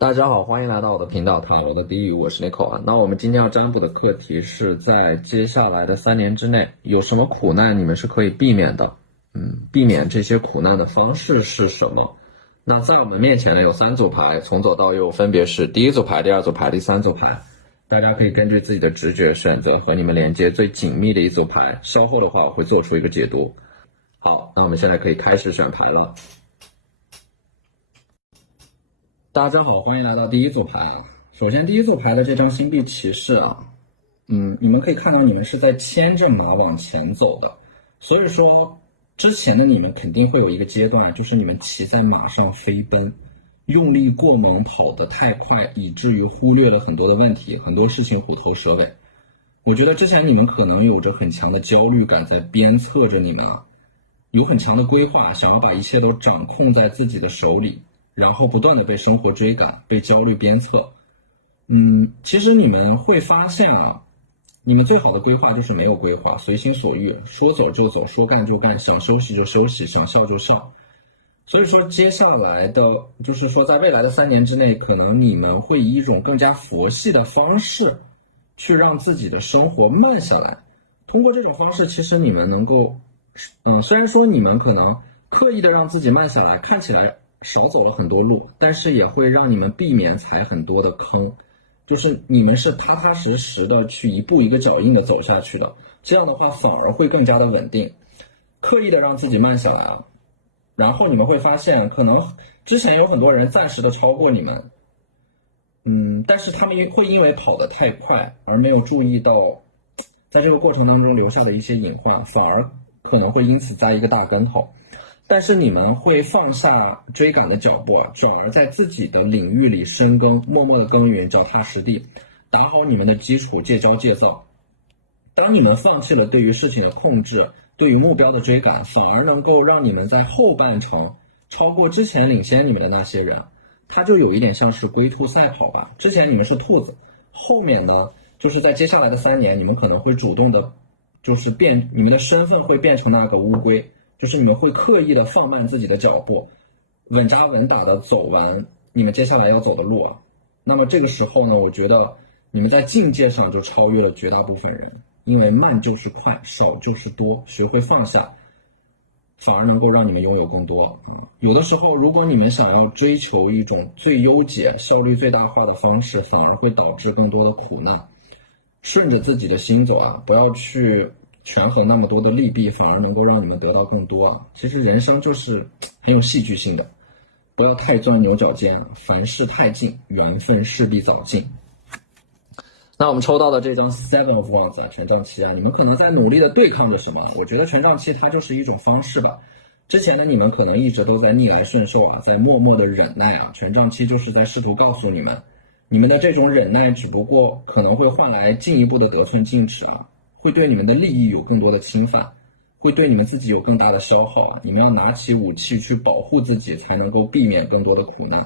大家好，欢迎来到我的频道塔罗的低语，我是 Nico 啊。那我们今天要占卜的课题是在接下来的3年之内，有什么苦难你们是可以避免的？避免这些苦难的方式是什么？那在我们面前呢有3组牌，从左到右分别是第一组牌、第二组牌、第三组牌。大家可以根据自己的直觉选择和你们连接最紧密的一组牌。稍后的话我会做出一个解读。好，那我们现在可以开始选牌了。大家好，欢迎来到第一组牌啊。首先，第一组牌的这张星币骑士啊，你们可以看到你们是在牵着马往前走的，所以说之前的你们肯定会有一个阶段，就是你们骑在马上飞奔，用力过猛，跑得太快，以至于忽略了很多的问题，很多事情虎头蛇尾。我觉得之前你们可能有着很强的焦虑感在鞭策着你们啊，有很强的规划，想要把一切都掌控在自己的手里。然后不断的被生活追赶，被焦虑鞭策。其实你们会发现啊，你们最好的规划就是没有规划，随心所欲，说走就走，说干就干，想休息就休息，想笑就笑。所以说接下来的，就是说在未来的3年之内，可能你们会以一种更加佛系的方式，去让自己的生活慢下来。通过这种方式，其实你们能够，虽然说你们可能刻意的让自己慢下来，看起来少走了很多路，但是也会让你们避免踩很多的坑，就是你们是踏踏实实的去一步一个脚印的走下去的，这样的话反而会更加的稳定。刻意的让自己慢下来了，然后你们会发现，可能之前有很多人暂时的超过你们，但是他们会因为跑得太快而没有注意到，在这个过程当中留下的一些隐患，反而可能会因此栽一个大跟头。但是你们会放下追赶的脚步啊，转而在自己的领域里深耕，默默的耕耘，脚踏实地，打好你们的基础，戒骄戒躁。当你们放弃了对于事情的控制，对于目标的追赶，反而能够让你们在后半程超过之前领先你们的那些人。它就有一点像是龟兔赛跑吧。之前你们是兔子，后面呢，就是在接下来的3年，你们可能会主动的，就是你们的身份会变成那个乌龟。就是你们会刻意的放慢自己的脚步，稳扎稳打的走完你们接下来要走的路啊。那么这个时候呢，我觉得你们在境界上就超越了绝大部分人，因为慢就是快，少就是多，学会放下，反而能够让你们拥有更多啊。有的时候，如果你们想要追求一种最优解、效率最大化的方式，反而会导致更多的苦难。顺着自己的心走啊，不要去权衡那么多的利弊，反而能够让你们得到更多啊！其实人生就是很有戏剧性的，不要太钻牛角尖啊！凡事太近，缘分势必早尽。那我们抽到的这张 Seven of Wands 啊，权杖七啊，你们可能在努力的对抗着什么？我觉得权杖七它就是一种方式吧。之前的你们可能一直都在逆来顺受啊，在默默的忍耐啊，权杖七就是在试图告诉你们，你们的这种忍耐只不过可能会换来进一步的得寸进尺啊。会对你们的利益有更多的侵犯，会对你们自己有更大的消耗啊！你们要拿起武器去保护自己，才能够避免更多的苦难。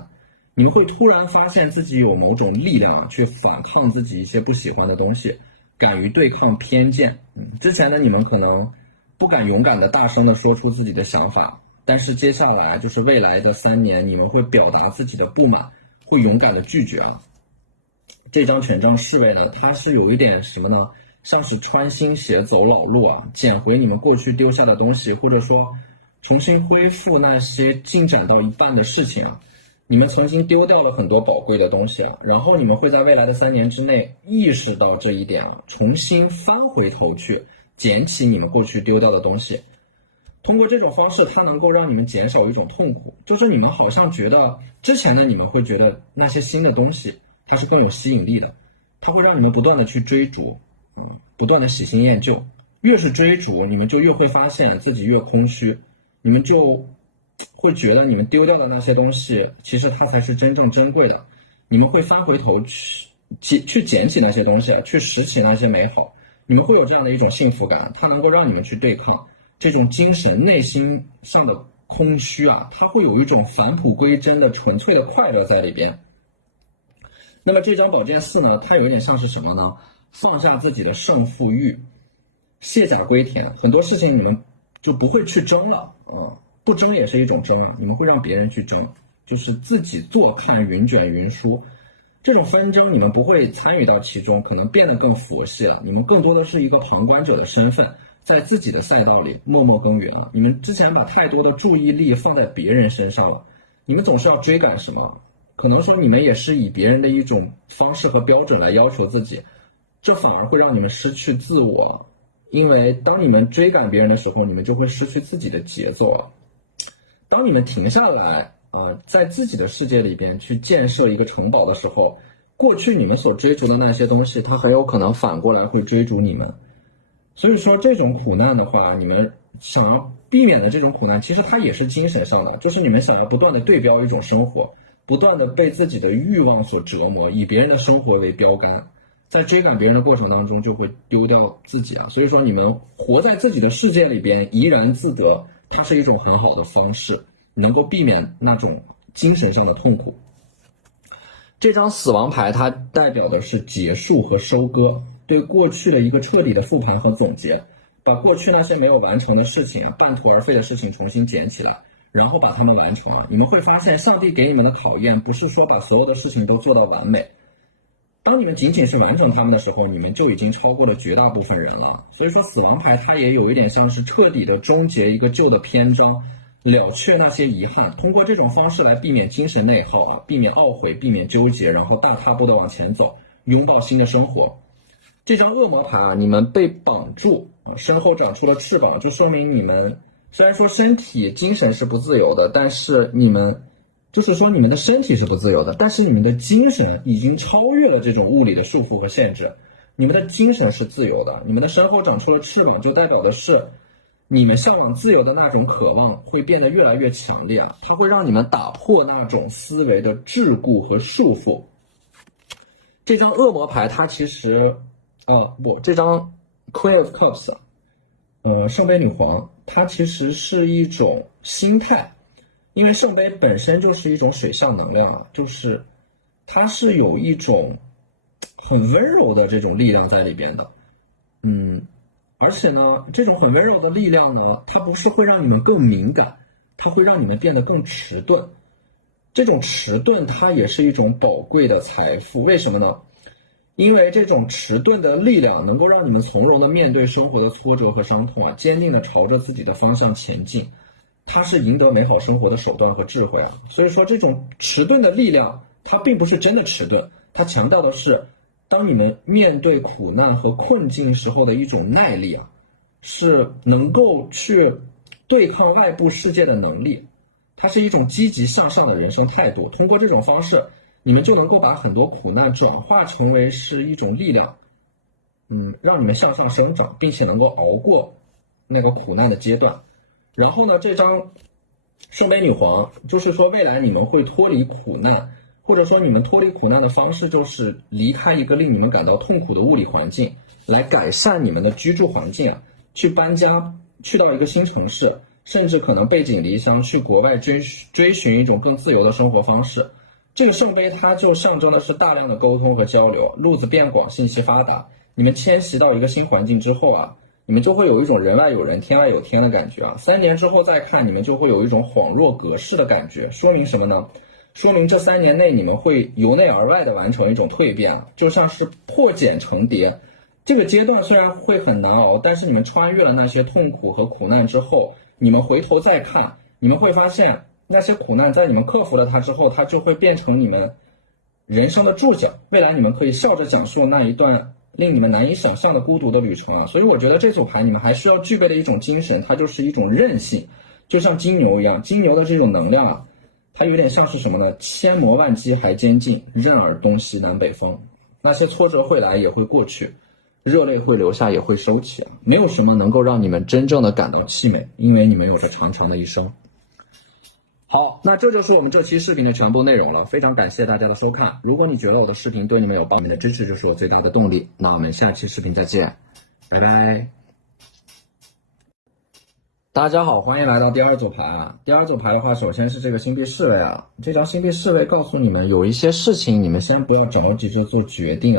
你们会突然发现自己有某种力量去反抗自己一些不喜欢的东西，敢于对抗偏见。之前的你们可能不敢勇敢的大声的说出自己的想法，但是接下来就是未来的3年，你们会表达自己的不满，会勇敢的拒绝啊。这张权杖侍卫呢，它是有一点什么呢？像是穿新鞋走老路啊，捡回你们过去丢下的东西，或者说重新恢复那些进展到一半的事情啊。你们曾经丢掉了很多宝贵的东西啊，然后你们会在未来的3年之内意识到这一点啊，重新翻回头去捡起你们过去丢掉的东西。通过这种方式，它能够让你们减少一种痛苦，就是你们好像觉得之前的你们会觉得那些新的东西它是更有吸引力的，它会让你们不断的去追逐。不断的喜新厌旧，越是追逐，你们就越会发现自己越空虚，你们就会觉得你们丢掉的那些东西，其实它才是真正珍贵的。你们会翻回头去捡起那些东西，去拾起那些美好，你们会有这样的一种幸福感，它能够让你们去对抗这种精神内心上的空虚啊，它会有一种返璞归真的纯粹的快乐在里边。那么这张宝剑四呢，它有点像是什么呢？放下自己的胜负欲，卸甲归田，很多事情你们就不会去争了，不争也是一种争啊，你们会让别人去争，就是自己坐看云卷云舒。这种纷争你们不会参与到其中，可能变得更佛系了。你们更多的是一个旁观者的身份，在自己的赛道里默默耕耘啊。你们之前把太多的注意力放在别人身上了，你们总是要追赶什么，可能说你们也是以别人的一种方式和标准来要求自己，这反而会让你们失去自我。因为当你们追赶别人的时候，你们就会失去自己的节奏啊。当你们停下来在自己的世界里边去建设一个城堡的时候，过去你们所追逐的那些东西，它很有可能反过来会追逐你们。所以说这种苦难的话，你们想要避免的这种苦难，其实它也是精神上的，就是你们想要不断的对标一种生活，不断的被自己的欲望所折磨，以别人的生活为标杆，在追赶别人的过程当中就会丢掉自己啊。所以说你们活在自己的世界里边怡然自得，它是一种很好的方式，能够避免那种精神上的痛苦。这张死亡牌它代表的是结束和收割，对过去的一个彻底的复盘和总结，把过去那些没有完成的事情半途而废的事情重新捡起来，然后把它们完成了。你们会发现上帝给你们的考验不是说把所有的事情都做到完美，当你们仅仅是完成它们的时候，你们就已经超过了绝大部分人了。所以说死亡牌它也有一点像是彻底的终结一个旧的篇章，了却那些遗憾，通过这种方式来避免精神内耗避免懊悔，避免纠结，然后大踏步的往前走，拥抱新的生活。这张恶魔牌你们被绑住身后长出了翅膀，就说明你们虽然说身体精神是不自由的，但是你们就是说你们的身体是不自由的，但是你们的精神已经超越了这种物理的束缚和限制，你们的精神是自由的。你们的身后长出了翅膀，就代表的是你们向往自由的那种渴望会变得越来越强烈它会让你们打破那种思维的桎梏和束缚。这张恶魔牌它其实这张 Queen of Cups 圣杯女皇，它其实是一种心态，因为圣杯本身就是一种水象能量就是它是有一种很温柔的这种力量在里边的。而且呢，这种很温柔的力量呢，它不是会让你们更敏感，它会让你们变得更迟钝。这种迟钝它也是一种宝贵的财富，为什么呢？因为这种迟钝的力量能够让你们从容的面对生活的挫折和伤痛坚定的朝着自己的方向前进，它是赢得美好生活的手段和智慧所以说这种迟钝的力量它并不是真的迟钝，它强调的是当你们面对苦难和困境时候的一种耐力是能够去对抗外部世界的能力，它是一种积极向上的人生态度。通过这种方式，你们就能够把很多苦难转化成为是一种力量，让你们向上生长，并且能够熬过那个苦难的阶段。然后呢，这张圣杯女皇就是说未来你们会脱离苦难，或者说你们脱离苦难的方式就是离开一个令你们感到痛苦的物理环境，来改善你们的居住环境去搬家，去到一个新城市，甚至可能背井离乡去国外追寻一种更自由的生活方式。这个圣杯它就象征的是大量的沟通和交流，路子变广，信息发达。你们迁徙到一个新环境之后你们就会有一种人外有人天外有天的感觉3年之后再看，你们就会有一种恍若隔世的感觉。说明什么呢？说明这3年内你们会由内而外的完成一种蜕变就像是破茧成蝶。这个阶段虽然会很难熬，但是你们穿越了那些痛苦和苦难之后，你们回头再看，你们会发现那些苦难在你们克服了它之后，它就会变成你们人生的注脚，未来你们可以笑着讲述那一段令你们难以想象的孤独的旅程所以我觉得这组牌你们还需要具备的一种精神，它就是一种韧性，就像金牛一样，金牛的这种能量它有点像是什么呢？千磨万击还坚劲，任尔东西南北风。那些挫折会来也会过去，热泪会流下也会收起没有什么能够让你们真正的感到凄美，因为你们有着长长的一生。好，那这就是我们这期视频的全部内容了，非常感谢大家的收看。如果你觉得我的视频对你们有帮助，你们的支持就是我最大的动力。那我们下期视频再见，拜拜。大家好，欢迎来到第二组牌第二组牌的话，首先是这个星币侍卫这张星币侍卫告诉你们，有一些事情你们先不要着急着做决定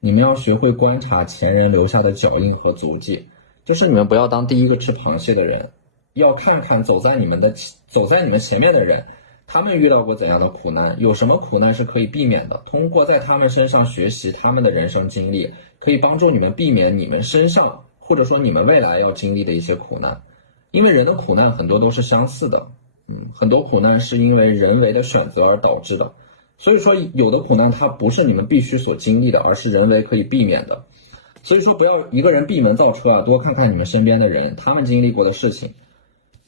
你们要学会观察前人留下的脚印和足迹，就是你们不要当第一个吃螃蟹的人，要看看走在你们前面的人，他们遇到过怎样的苦难，有什么苦难是可以避免的，通过在他们身上学习他们的人生经历，可以帮助你们避免你们身上或者说你们未来要经历的一些苦难。因为人的苦难很多都是相似的，很多苦难是因为人为的选择而导致的，所以说有的苦难它不是你们必须所经历的，而是人为可以避免的。所以说不要一个人闭门造车啊，多看看你们身边的人，他们经历过的事情，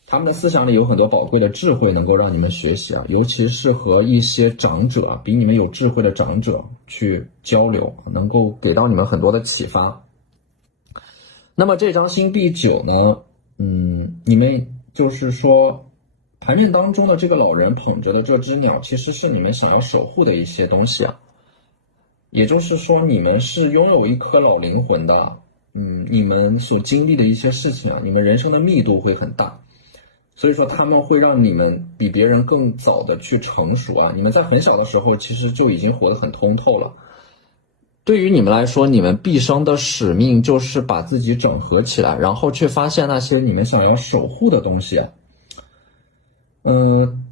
他们的思想里有很多宝贵的智慧能够让你们学习啊，尤其是和一些长者，比你们有智慧的长者去交流，能够给到你们很多的启发。那么这张星币9呢，你们就是说盘阵当中的这个老人捧着的这只鸟，其实是你们想要守护的一些东西啊。也就是说你们是拥有一颗老灵魂的，你们所经历的一些事情啊，你们人生的密度会很大，所以说他们会让你们比别人更早的去成熟啊。你们在很小的时候其实就已经活得很通透了。对于你们来说，你们毕生的使命就是把自己整合起来，然后去发现那些你们想要守护的东西啊。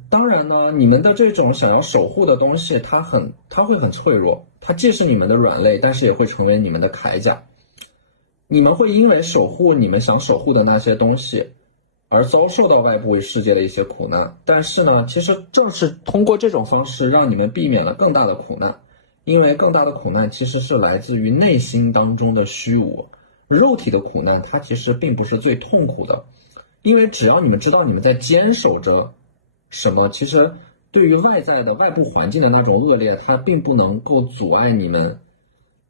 当然呢，你们的这种想要守护的东西，它会很脆弱，它既是你们的软肋，但是也会成为你们的铠甲。你们会因为守护你们想守护的那些东西而遭受到外部世界的一些苦难，但是呢，其实正是通过这种方式让你们避免了更大的苦难，因为更大的苦难其实是来自于内心当中的虚无。肉体的苦难它其实并不是最痛苦的，因为只要你们知道你们在坚守着什么，其实对于外在的外部环境的那种恶劣，它并不能够阻碍你们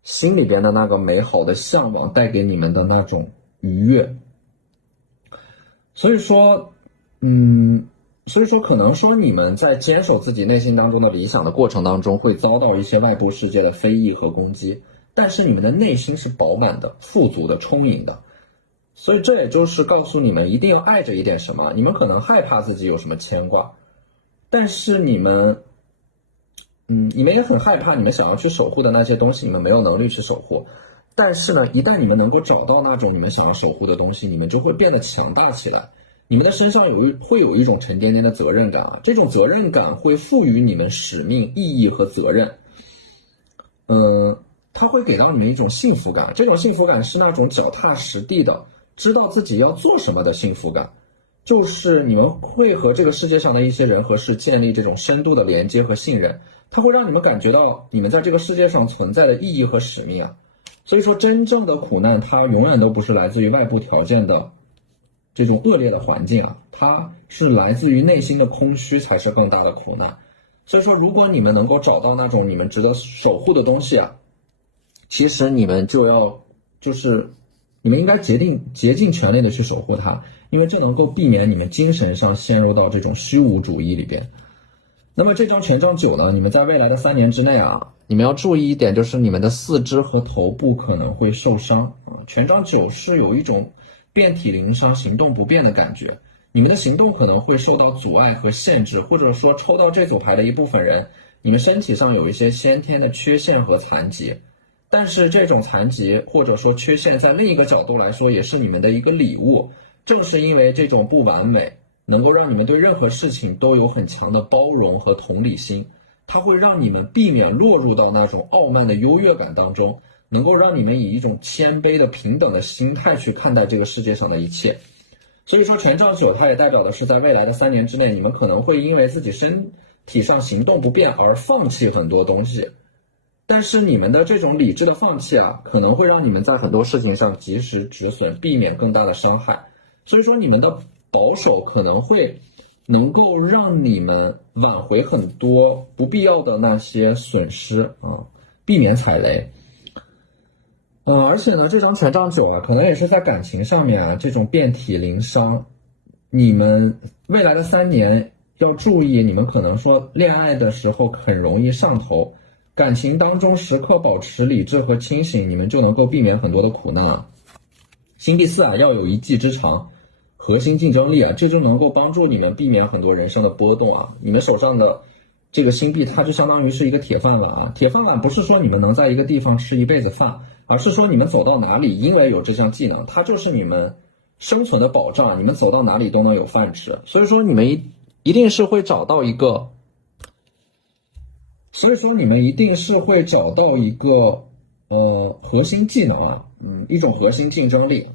心里边的那个美好的向往带给你们的那种愉悦。所以说可能说你们在坚守自己内心当中的理想的过程当中，会遭到一些外部世界的非议和攻击，但是你们的内心是饱满的、富足的、充盈的。所以这也就是告诉你们一定要爱着一点什么。你们可能害怕自己有什么牵挂，但是你们也很害怕你们想要去守护的那些东西你们没有能力去守护，但是呢，一旦你们能够找到那种你们想要守护的东西，你们就会变得强大起来。你们的身上会有一种沉甸甸的责任感啊，这种责任感会赋予你们使命、意义和责任。它会给到你们一种幸福感，这种幸福感是那种脚踏实地的，知道自己要做什么的幸福感，就是你们会和这个世界上的一些人和事建立这种深度的连接和信任，它会让你们感觉到你们在这个世界上存在的意义和使命啊。所以说真正的苦难它永远都不是来自于外部条件的这种恶劣的环境啊，它是来自于内心的空虚才是更大的苦难。所以说如果你们能够找到那种你们值得守护的东西啊，其实你们你们应该竭尽全力的去守护它，因为这能够避免你们精神上陷入到这种虚无主义里边。那么这张权杖9呢，你们在未来的3年之内啊，你们要注意一点，就是你们的四肢和头部可能会受伤啊。权杖9是有一种遍体鳞伤、行动不便的感觉，你们的行动可能会受到阻碍和限制，或者说抽到这组牌的一部分人，你们身体上有一些先天的缺陷和残疾，但是这种残疾或者说缺陷在另一个角度来说也是你们的一个礼物，正是因为这种不完美能够让你们对任何事情都有很强的包容和同理心，它会让你们避免落入到那种傲慢的优越感当中，能够让你们以一种谦卑的平等的心态去看待这个世界上的一切。所以说权杖9它也代表的是在未来的3年之内，你们可能会因为自己身体上行动不便而放弃很多东西，但是你们的这种理智的放弃啊，可能会让你们在很多事情上及时止损，避免更大的伤害。所以说你们的保守可能会能够让你们挽回很多不必要的那些损失啊，避免踩雷。而且呢，这张权杖9啊，可能也是在感情上面啊，这种遍体鳞伤，你们未来的3年要注意，你们可能说恋爱的时候很容易上头，感情当中时刻保持理智和清醒，你们就能够避免很多的苦难啊。星币4啊，要有一技之长，核心竞争力啊，这就能够帮助你们避免很多人生的波动啊。你们手上的这个星币，它就相当于是一个铁饭碗啊。铁饭碗不是说你们能在一个地方吃一辈子饭，而是说你们走到哪里，因为有这项技能，它就是你们生存的保障，你们走到哪里都能有饭吃。所以说你们一定是会找到一个，所以说你们一定是会找到一个核心技能啊，一种核心竞争力，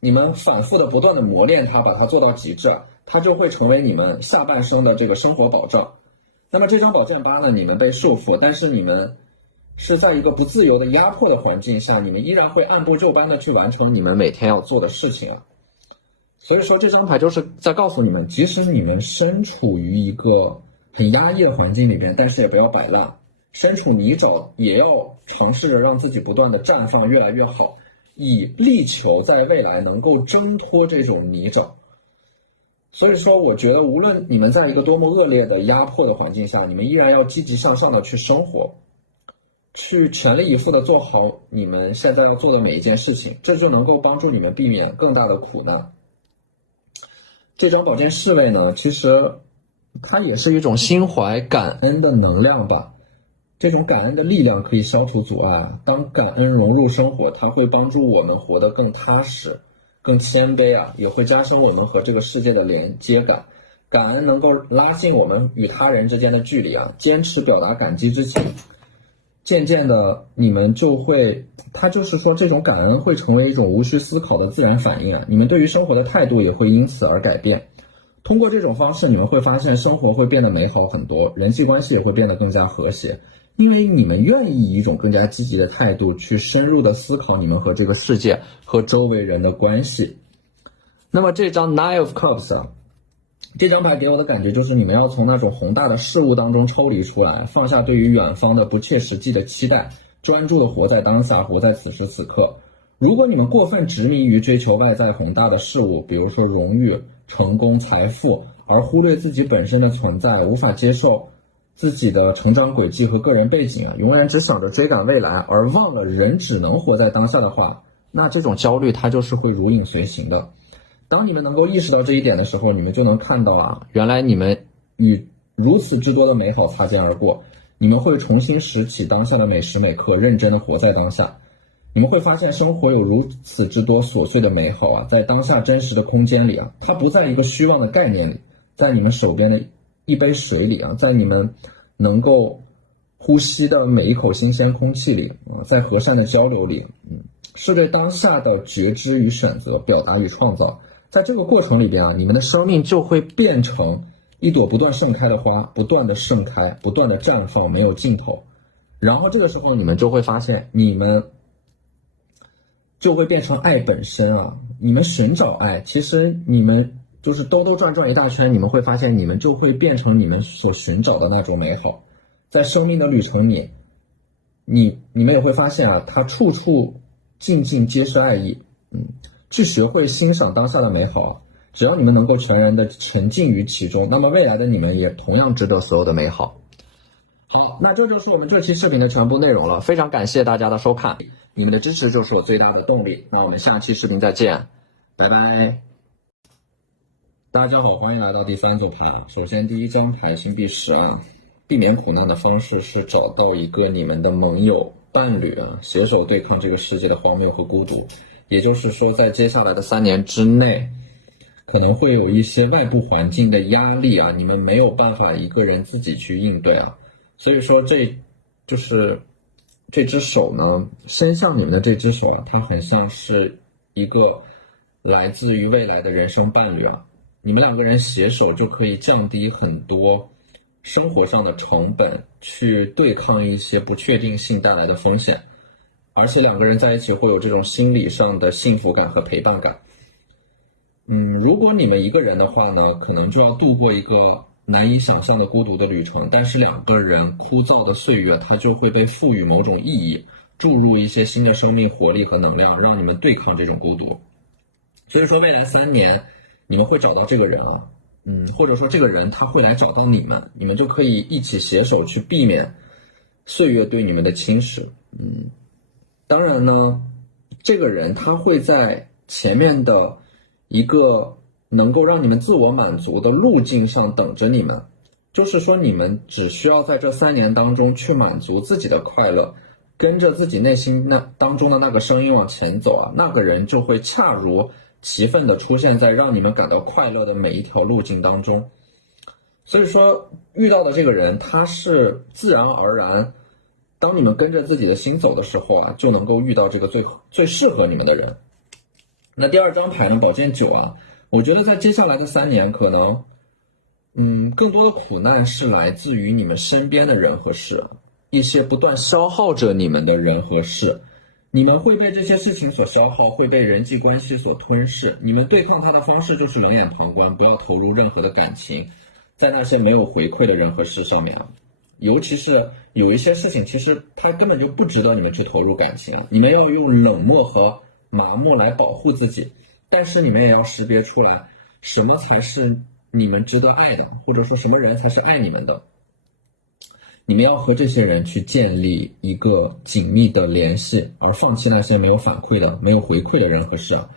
你们反复的不断的磨练它，把它做到极致，它就会成为你们下半生的这个生活保障。那么这张宝剑八呢，你们被束缚，但是你们是在一个不自由的压迫的环境下，你们依然会按部就班的去完成你们每天要做的事情啊。所以说这张牌就是在告诉你们，即使你们身处于一个很压抑的环境里边，但是也不要摆烂，身处泥沼也要尝试着让自己不断的绽放越来越好，以力求在未来能够挣脱这种泥沼。所以说我觉得无论你们在一个多么恶劣的压迫的环境下，你们依然要积极向上的去生活，去全力以赴的做好你们现在要做的每一件事情，这就能够帮助你们避免更大的苦难。这张宝剑侍卫呢，其实它也是一种心怀感恩的能量吧。这种感恩的力量可以消除阻碍，当感恩融入生活，它会帮助我们活得更踏实、更谦卑啊，也会加深我们和这个世界的连接感。感恩能够拉近我们与他人之间的距离啊，坚持表达感激之情。渐渐的，你们就会，它就是说，这种感恩会成为一种无需思考的自然反应啊。你们对于生活的态度也会因此而改变。通过这种方式，你们会发现生活会变得美好很多，人际关系也会变得更加和谐，因为你们愿意以一种更加积极的态度去深入的思考你们和这个世界和周围人的关系。那么这张 Nine of Cups 啊，这张牌给我的感觉就是你们要从那种宏大的事物当中抽离出来，放下对于远方的不切实际的期待，专注的活在当下，活在此时此刻。如果你们过分执迷于追求外在宏大的事物，比如说荣誉、成功、财富，而忽略自己本身的存在，无法接受自己的成长轨迹和个人背景啊，永远只想着追赶未来，而忘了人只能活在当下的话，那这种焦虑它就是会如影随形的。当你们能够意识到这一点的时候，你们就能看到啊，原来你们与如此之多的美好擦肩而过，你们会重新拾起当下的每时每刻，认真的活在当下。你们会发现生活有如此之多琐碎的美好啊，在当下真实的空间里啊，它不在一个虚妄的概念里，在你们手边的一杯水里啊，在你们能够呼吸的每一口新鲜空气里啊，在和善的交流里，是对当下的觉知与选择，表达与创造。在这个过程里边啊，你们的生命就会变成一朵不断盛开的花，不断的盛开，不断的绽放，没有尽头。然后这个时候你们就会发现，你们就会变成爱本身啊！你们寻找爱，其实你们就是兜兜转转一大圈，你们会发现你们就会变成你们所寻找的那种美好。在生命的旅程里，你们也会发现啊，它处处静静皆是爱意。去学会欣赏当下的美好，只要你们能够全然的沉浸于其中，那么未来的你们也同样值得所有的美好。好，那这就是我们这期视频的全部内容了，非常感谢大家的收看，你们的支持就是我最大的动力。那我们下期视频再见，拜拜。大家好，欢迎来到第三组牌。首先第一张牌星币10啊，避免苦难的方式是找到一个你们的盟友、伴侣啊，携手对抗这个世界的荒谬和孤独。也就是说，在接下来的3年之内，可能会有一些外部环境的压力啊，你们没有办法一个人自己去应对啊。所以说，这就是这只手呢，伸向你们的这只手啊，它很像是一个来自于未来的人生伴侣啊。你们2个人携手就可以降低很多生活上的成本，去对抗一些不确定性带来的风险。而且2个人在一起会有这种心理上的幸福感和陪伴感。如果你们一个人的话呢，可能就要度过一个难以想象的孤独的旅程，但是2个人枯燥的岁月，它就会被赋予某种意义，注入一些新的生命活力和能量，让你们对抗这种孤独。所以说未来3年你们会找到这个人啊，或者说这个人他会来找到你们，你们就可以一起携手去避免岁月对你们的侵蚀。当然呢，这个人他会在前面的一个能够让你们自我满足的路径上等着你们，就是说你们只需要在这3年当中去满足自己的快乐，跟着自己内心当中的那个声音往前走啊，那个人就会恰如其分的出现在让你们感到快乐的每一条路径当中。所以说遇到的这个人，他是自然而然，当你们跟着自己的心走的时候啊，就能够遇到这个最适合你们的人。那第二张牌呢，宝剑9啊，我觉得在接下来的3年，可能更多的苦难是来自于你们身边的人和事，一些不断消耗着你们的人和事，你们会被这些事情所消耗，会被人际关系所吞噬。你们对抗它的方式就是冷眼旁观，不要投入任何的感情在那些没有回馈的人和事上面啊。尤其是有一些事情，其实它根本就不值得你们去投入感情啊。你们要用冷漠和麻木来保护自己，但是你们也要识别出来，什么才是你们值得爱的，或者说什么人才是爱你们的。你们要和这些人去建立一个紧密的联系，而放弃那些没有反馈的、没有回馈的人和事啊。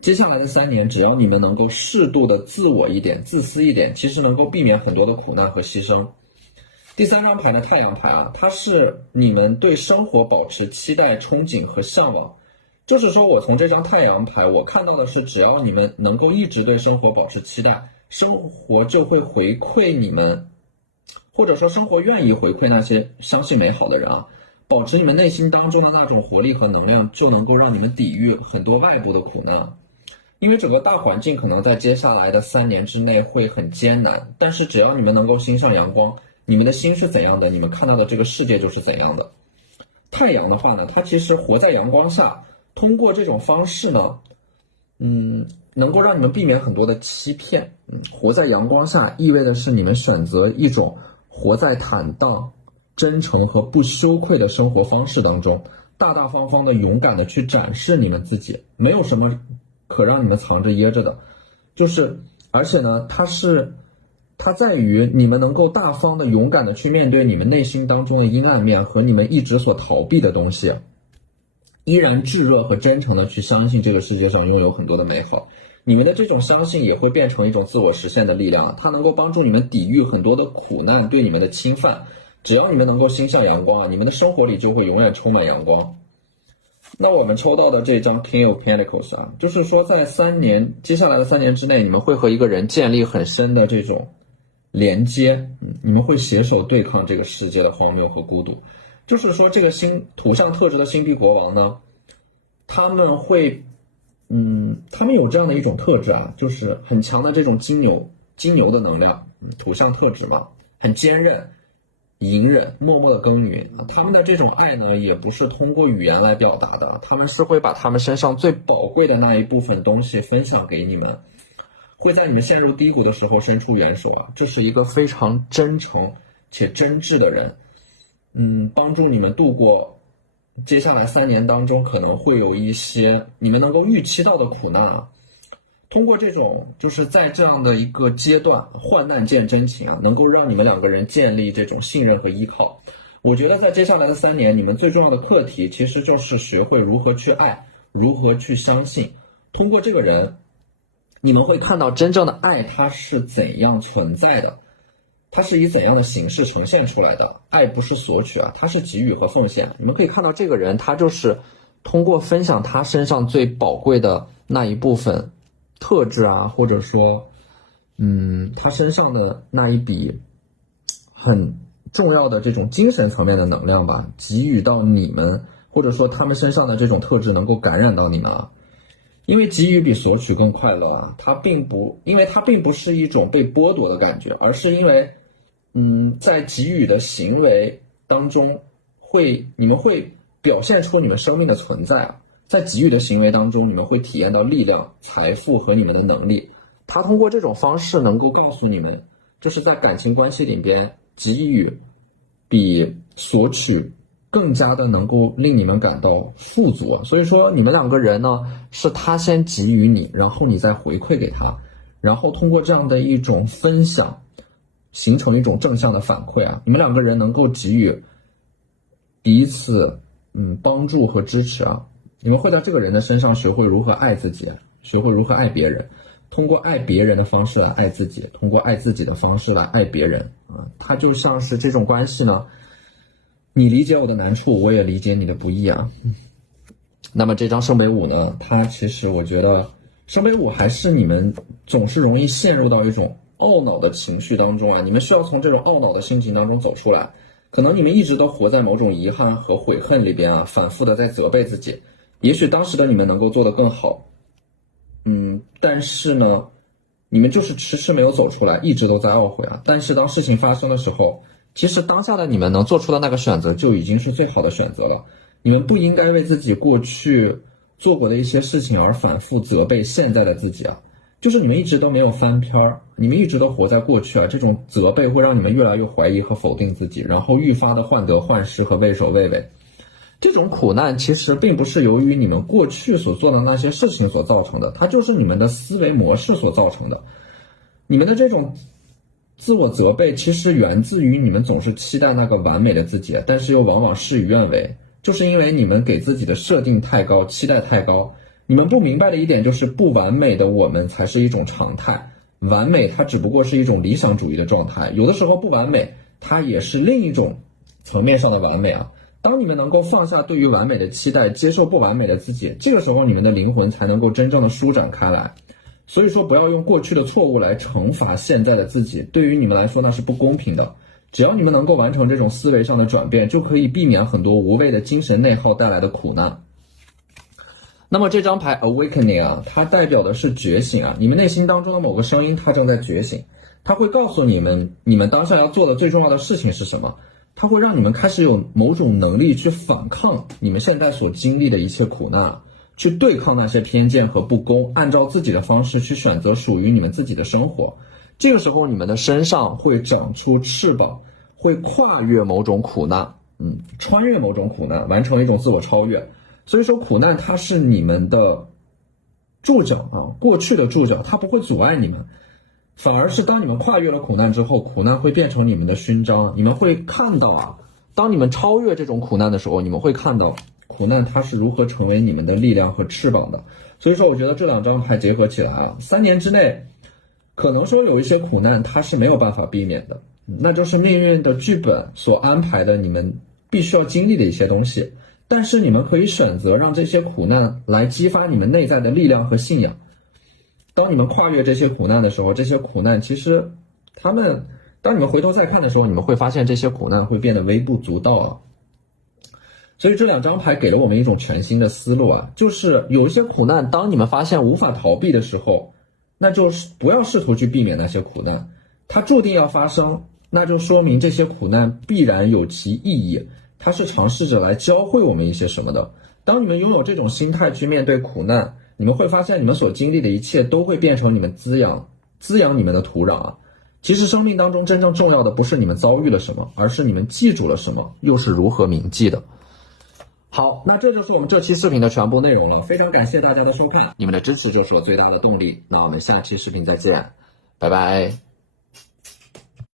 接下来的3年，只要你们能够适度的自我一点、自私一点，其实能够避免很多的苦难和牺牲。第3张牌的太阳牌啊，它是你们对生活保持期待、憧憬和向往。就是说我从这张太阳牌，我看到的是，只要你们能够一直对生活保持期待，生活就会回馈你们，或者说生活愿意回馈那些相信美好的人啊。保持你们内心当中的那种活力和能量，就能够让你们抵御很多外部的苦难。因为整个大环境可能在接下来的3年之内会很艰难，但是只要你们能够心向阳光，你们的心是怎样的，你们看到的这个世界就是怎样的。太阳的话呢，它其实活在阳光下，通过这种方式呢，能够让你们避免很多的欺骗。活在阳光下意味的是你们选择一种活在坦荡、真诚和不羞愧的生活方式当中，大大方方的、勇敢的去展示你们自己，没有什么可让你们藏着掖着的。而且呢，它在于你们能够大方的、勇敢的去面对你们内心当中的阴暗面和你们一直所逃避的东西，依然炙热和真诚的去相信这个世界上拥有很多的美好。你们的这种相信也会变成一种自我实现的力量，它能够帮助你们抵御很多的苦难对你们的侵犯。只要你们能够心向阳光啊，你们的生活里就会永远充满阳光。那我们抽到的这张 King of Pentacles 啊，就是说在接下来的3年之内，你们会和一个人建立很深的这种连接，你们会携手对抗这个世界的荒谬和孤独。就是说这个土象特质的星币国王呢，他们有这样的一种特质啊，就是很强的这种金牛的能量，土象特质嘛，很坚韧、隐忍、默默的耕耘。他们的这种爱呢，也不是通过语言来表达的，他们是会把他们身上最宝贵的那一部分东西分享给你们，会在你们陷入低谷的时候伸出援手啊。这是一个非常真诚且真挚的人，帮助你们度过接下来3年当中可能会有一些你们能够预期到的苦难啊。通过这种就是在这样的一个阶段，患难见真情啊，能够让你们2个人建立这种信任和依靠。我觉得在接下来的3年，你们最重要的课题其实就是学会如何去爱，如何去相信。通过这个人，你们会看到真正的爱它是怎样存在的，它是以怎样的形式呈现出来的。爱不是索取啊，它是给予和奉献。你们可以看到这个人，他就是通过分享他身上最宝贵的那一部分特质啊，或者说他身上的那一笔很重要的这种精神层面的能量吧，给予到你们，或者说他们身上的这种特质能够感染到你们啊。因为给予比索取更快乐啊，因为它并不是一种被剥夺的感觉，而是因为在给予的行为当中你们会表现出你们生命的存在啊。在给予的行为当中，你们会体验到力量、财富和你们的能力。他通过这种方式能够告诉你们，就是在感情关系里边，给予比索取更加的能够令你们感到富足啊。所以说你们2个人呢，是他先给予你，然后你再回馈给他，然后通过这样的一种分享，形成一种正向的反馈啊。你们2个人能够给予彼此帮助和支持啊。你们会在这个人的身上学会如何爱自己，学会如何爱别人，通过爱别人的方式来爱自己，通过爱自己的方式来爱别人啊。它就像是这种关系呢，你理解我的难处，我也理解你的不易啊。那么这张圣杯5呢，它其实我觉得圣杯5还是你们总是容易陷入到一种懊恼的情绪当中啊，你们需要从这种懊恼的心情当中走出来。可能你们一直都活在某种遗憾和悔恨里边啊，反复的在责备自己。也许当时的你们能够做得更好，但是呢，你们就是迟迟没有走出来，一直都在懊悔啊。但是当事情发生的时候，其实当下的你们能做出的那个选择就已经是最好的选择了。你们不应该为自己过去做过的一些事情而反复责备现在的自己啊。就是你们一直都没有翻篇儿，你们一直都活在过去啊，这种责备会让你们越来越怀疑和否定自己，然后愈发的患得患失和畏首畏尾。这种苦难其实并不是由于你们过去所做的那些事情所造成的，它就是你们的思维模式所造成的。你们的这种自我责备其实源自于你们总是期待那个完美的自己，但是又往往事与愿违，就是因为你们给自己的设定太高，期待太高。你们不明白的一点就是不完美的我们才是一种常态，完美它只不过是一种理想主义的状态，有的时候不完美它也是另一种层面上的完美啊。当你们能够放下对于完美的期待，接受不完美的自己，这个时候你们的灵魂才能够真正的舒展开来。所以说不要用过去的错误来惩罚现在的自己，对于你们来说那是不公平的。只要你们能够完成这种思维上的转变，就可以避免很多无谓的精神内耗带来的苦难。那么这张牌 Awakening 啊，它代表的是觉醒啊，你们内心当中的某个声音它正在觉醒，它会告诉你们，你们当下要做的最重要的事情是什么，它会让你们开始有某种能力去反抗你们现在所经历的一切苦难，去对抗那些偏见和不公，按照自己的方式去选择属于你们自己的生活。这个时候你们的身上会长出翅膀，会跨越某种苦难，穿越某种苦难，完成一种自我超越。所以说苦难它是你们的注脚啊，过去的注脚，它不会阻碍你们，反而是当你们跨越了苦难之后，苦难会变成你们的勋章。你们会看到啊，当你们超越这种苦难的时候，你们会看到苦难它是如何成为你们的力量和翅膀的。所以说我觉得这两张牌结合起来啊，3年之内可能说有一些苦难它是没有办法避免的，那就是命运的剧本所安排的你们必须要经历的一些东西。但是你们可以选择让这些苦难来激发你们内在的力量和信仰。当你们跨越这些苦难的时候，这些苦难其实当你们回头再看的时候，你们会发现这些苦难会变得微不足道啊。所以这两张牌给了我们一种全新的思路啊，就是有一些苦难当你们发现无法逃避的时候，那就是不要试图去避免那些苦难，它注定要发生，那就说明这些苦难必然有其意义，它是尝试着来教会我们一些什么的。当你们拥有这种心态去面对苦难，你们会发现你们所经历的一切都会变成你们滋养你们的土壤啊。其实生命当中真正重要的不是你们遭遇了什么，而是你们记住了什么，又是如何铭记的。好，那这就是我们这期视频的全部内容了，非常感谢大家的收看，你们的支持就是我最大的动力。那我们下期视频再见，拜拜。